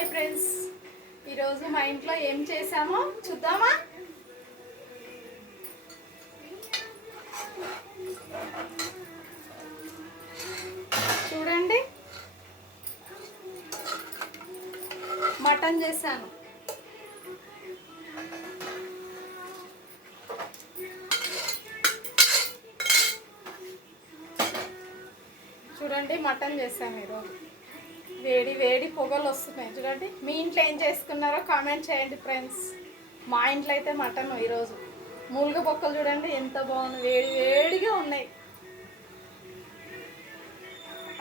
Hi friends, ఈరోజు మా ఇంట్లో ఏం చేసామో చూద్దామా? చూడండి, మటన్ చేశాను. చూడండి, మటన్ చేశాను ఈరోజు. వేడి వేడి పొగలు వస్తున్నాయి. చూడండి, మీ ఇంట్లో ఏం చేసుకున్నారో కామెంట్ చేయండి ఫ్రెండ్స్. మా ఇంట్లో అయితే మటన్ ఈరోజు. మూలుగ బొక్కలు చూడండి ఎంత బాగుంది, వేడి వేడిగా ఉన్నాయి.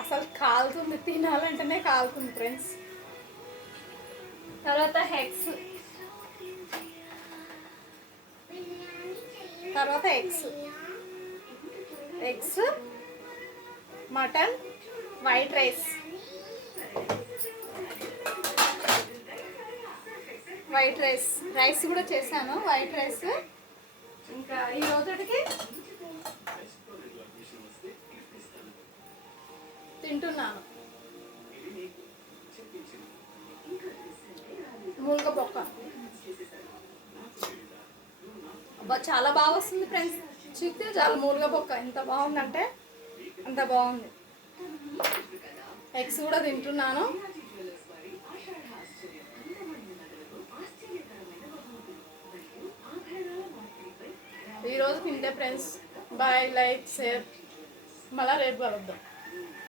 అసలు కాలుతుంది, తినాలంటేనే కాలుతుంది ఫ్రెండ్స్. తర్వాత eggs, mutton, white rice rice కూడా చేశాను. White rice. ఇంకా ఈ రోజుకి తింటున్నాను మూలుగ బొక్క. అబ్బా, చాలా బాగా వస్తుంది ఫ్రెండ్స్. చిక్తే చాలా మూలుగ బొక్క ఎంత బాగుందంటే అంత బాగుంది. ఎగ్స్ కూడా తింటున్నాను. ఈరోజు తింటే ఫ్రెండ్స్. Bye, like, share. మళ్ళీ రేపు కలుద్దాం.